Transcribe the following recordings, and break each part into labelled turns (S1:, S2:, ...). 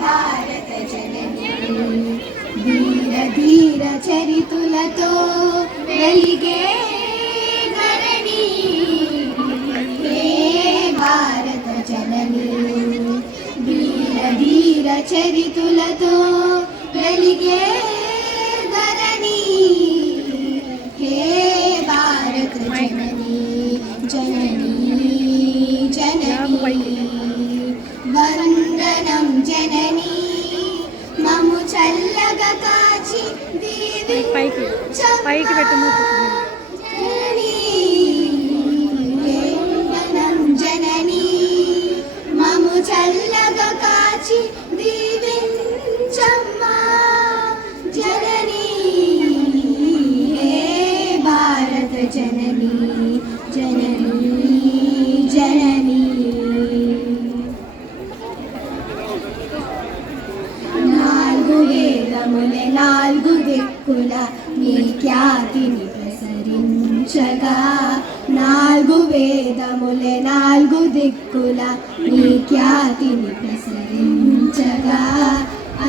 S1: భారత జనని ధీర ధీర చరితులతో వెలిగే ధరణి. హే భారత జనని ధీర ధీర చరితులతో వెలిగే ధరణి. హే
S2: పైకి పైకి పెట్టు
S1: దిక్కుల నీ ఖ్యాతిని ప్రసరించగా నాలుగు వేదములే నాలుగు దిక్కుల నీ ఖ్యాతిని ప్రసరించగా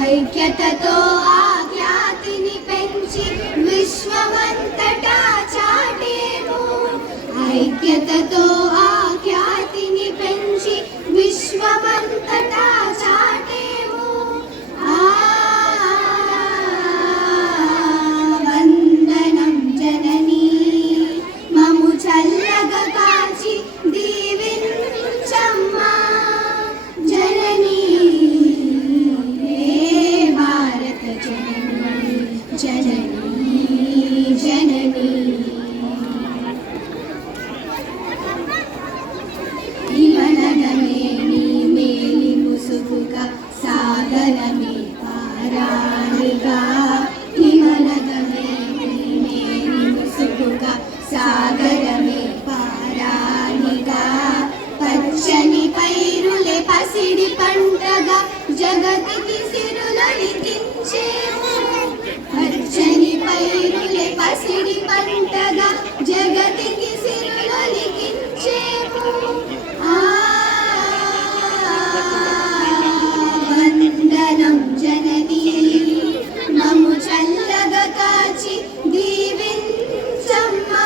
S1: ఐక్యతతో ఆ ఖ్యాతిని పెంచి విశ్వమంతటా చాటేము. ఐక్యతతో సిడి పసిడి పంటగా జగతికి సిరులొలికించేము పచ్చని పైరులే పసిడి పంటగా జగతికి సిరులొలికించేము ఆ వందనం జనని మము చల్లగా కాచి దీవించమ్మా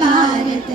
S1: భారత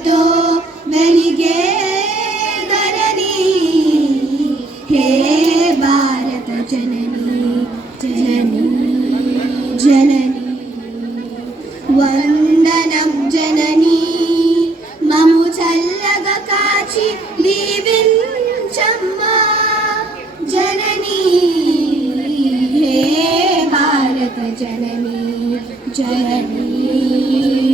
S1: చరితులతో వెలిగే ధరణి హే భారత జనని జనని జనని వందనం జనని మము చల్లగా కాచి దీవించమ్మా జనని హే భారత జనని జనని జనని